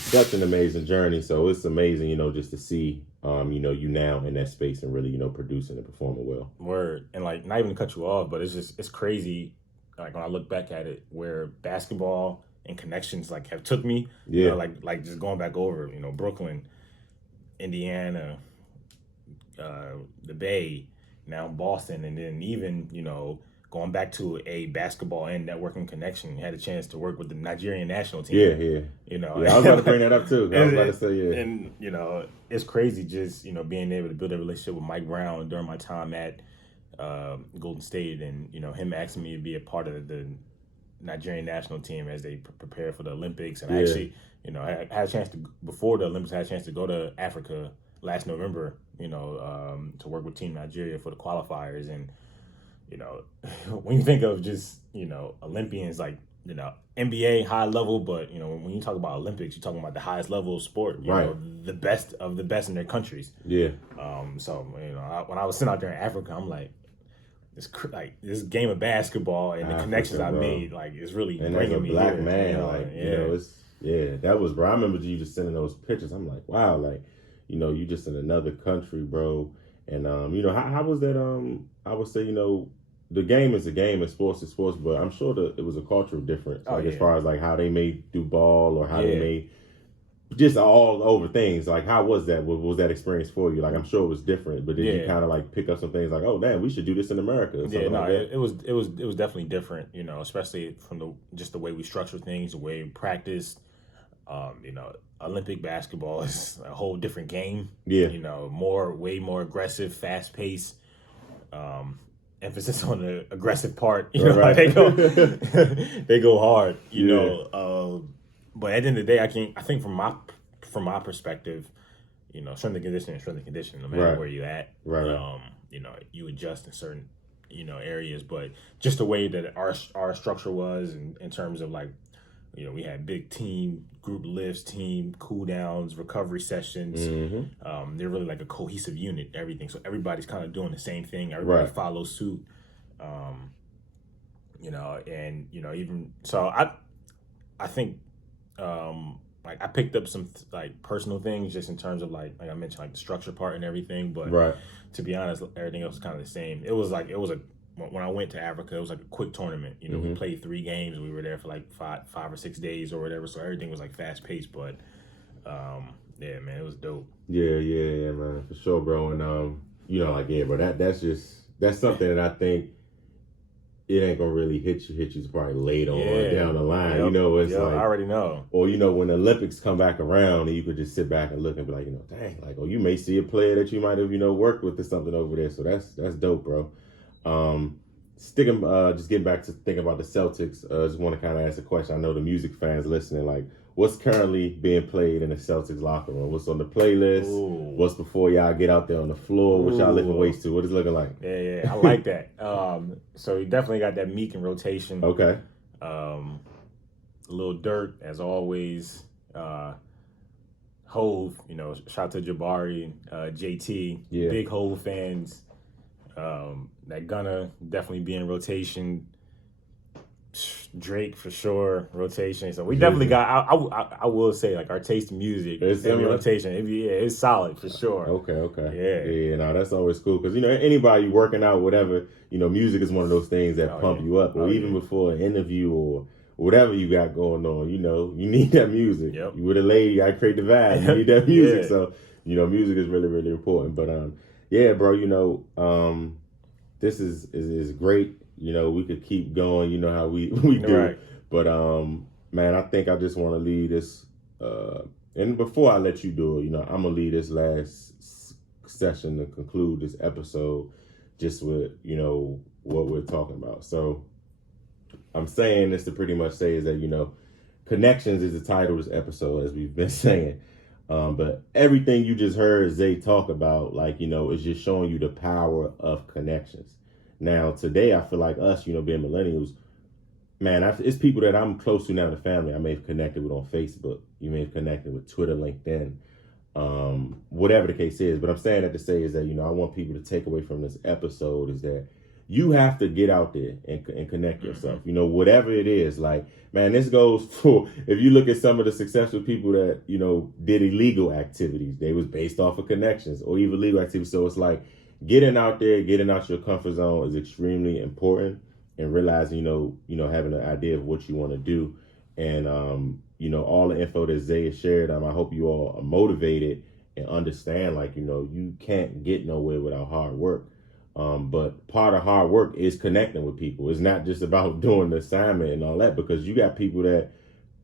such an amazing journey. So it's amazing, just to see, you now in that space and really, producing and performing well. Word. And like, not even to cut you off, but it's crazy. Like when I look back at it, where basketball and connections like have took me, Yeah. like just going back over, Brooklyn, Indiana, the Bay, now Boston, and then even, going back to a basketball and networking connection, had a chance to work with the Nigerian national team. Yeah. Yeah, I was about to bring that up too. I was about to say, yeah. And, it's crazy just, being able to build a relationship with Mike Brown during my time at Golden State, and, him asking me to be a part of the Nigerian national team as they prepare for the Olympics. And I actually, I had a chance to, before the Olympics, I had a chance to go to Africa last November, to work with Team Nigeria for the qualifiers. And, when you think of just, Olympians, like, NBA high level, but, when you talk about Olympics, you're talking about the highest level of sport, the best of the best in their countries. Yeah. So, when I was sitting out there in Africa, I'm like, this game of basketball and the connections I made, like, it's really and bringing me black here. Man, that was, bro. I remember you just sending those pictures. I'm like, wow, like, you just in another country, bro. And how was that? I would say, the game is a game and sports is sports, but I'm sure that it was a cultural difference, as far as like how they may do ball or how they may just all over things. Like, how was that? What was that experience for you? Like, I'm sure it was different, but did you kind of like pick up some things like, oh, damn, we should do this in America? Or something like that? It was definitely different, especially from the way we structure things, the way we practice. Olympic basketball is a whole different game. Yeah. Way more aggressive, fast paced. Emphasis on the aggressive part. Right. They go hard. But at the end of the day, I think from my perspective, strength and conditioning, no matter where you're at, you adjust in certain areas. But just the way that our structure was in terms of like, we had big team group lifts, team cool downs, recovery sessions. Mm-hmm. They're really like a cohesive unit, everything. So everybody's kind of doing the same thing. Everybody follows suit. Even so, I think, like I picked up some like personal things just in terms of like I mentioned, like the structure part and everything. But to be honest, everything else was kind of the same. When I went to Africa, it was like a quick tournament. We played 3 games. We were there for like 5 or 6 days or whatever. So everything was like fast paced. But yeah, man, it was dope. Yeah, man, for sure, bro. And bro, that's something that I think it ain't gonna really hit you probably later on down the line. It's like I already know. Or when the Olympics come back around, and you could just sit back and look and be like, dang, like, you may see a player that you might have worked with or something over there. So that's dope, bro. Just getting back to thinking about the Celtics, just want to kind of ask a question. I know the music fans listening, like, what's currently being played in the Celtics locker room? What's on the playlist? Ooh. What's before y'all get out there on the floor? What y'all lifting weights to? What is it looking like? Yeah, I like that. So you definitely got that Meek in rotation. Okay. A little Dirt, as always. Hove, shout out to Jabari, JT, big Hove fans. That Gunna definitely be in rotation. Drake for sure, rotation. So we definitely got. I will say, like, our taste in music is in rotation. It's solid for sure. Okay. Yeah. No, that's always cool because anybody working out, whatever, music is one of those things that pump you up. Or even before an interview or whatever you got going on, you need that music. Yep. You with a lady, you gotta create the vibe. You need that music. So music is really, really important. But yeah, bro, this is great. We could keep going, how we do. Right. But man, I think I just want to leave this and before I let you do it, I'm gonna leave this last session to conclude this episode just with, what we're talking about. So I'm saying this to pretty much say is that, connections is the title of this episode, as we've been saying. But everything you just heard Zay talk about, like, is just showing you the power of connections. Now, today, I feel like us, being millennials, man, it's people that I'm close to now in the family. I may have connected with on Facebook. You may have connected with Twitter, LinkedIn, whatever the case is. But I'm saying that to say is that, I want people to take away from this episode is that you have to get out there and connect yourself. You know, whatever it is, like, man, this goes for, if you look at some of the successful people that, you know, did illegal activities, they was based off of connections or even legal activities. So it's like getting out there, getting out your comfort zone is extremely important, and realizing, you know, having an idea of what you want to do. And, you know, all the info that Zay shared, I hope you all are motivated and understand, like, you know, you can't get nowhere without hard work. But part of hard work is connecting with people. It's not just about doing the assignment and all that, because you got people that,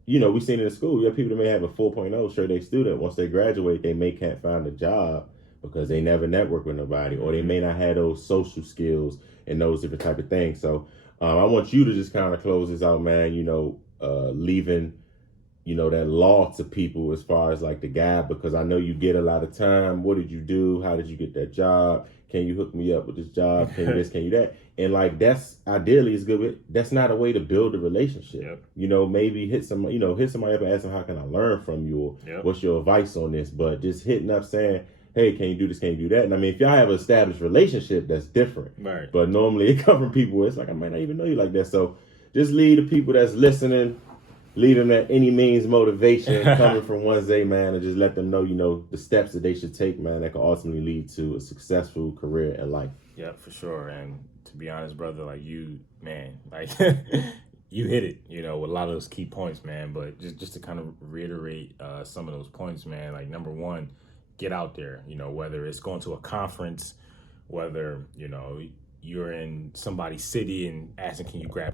you know, we seen in the school, you got people that may have a 4.0 straight A student. Once they graduate, they may can't find a job because they never network with nobody, or they may not have those social skills and those different type of things. So I want you to just kind of close this out, man, you know, leaving, you know, that law to people as far as like the guide, because I know you get a lot of time. What did you do? How did you get that job? Can you hook me up with this job? Can you this? Can you that? And like, that's ideally is good, but that's not a way to build a relationship. Yep. You know, maybe hit somebody up and ask them, how can I learn from you? Or Yep. what's your advice on this? But just hitting up saying, hey, can you do this? Can you do that? And I mean, if y'all have an established relationship, that's different. Right. But normally it comes from people, it's like, I might not even know you like that. So just lead the people that's listening, lead them at any means motivation coming from one Zay, man, and just let them know, you know, the steps that they should take, man, that can ultimately lead to a successful career in life. Yeah, for sure. And to be honest, brother, like you, man, like you hit it, you know, with a lot of those key points, man. But just to kind of reiterate some of those points, man, like number one, get out there, you know, whether it's going to a conference, whether, you know, you're in somebody's city and asking, can you grab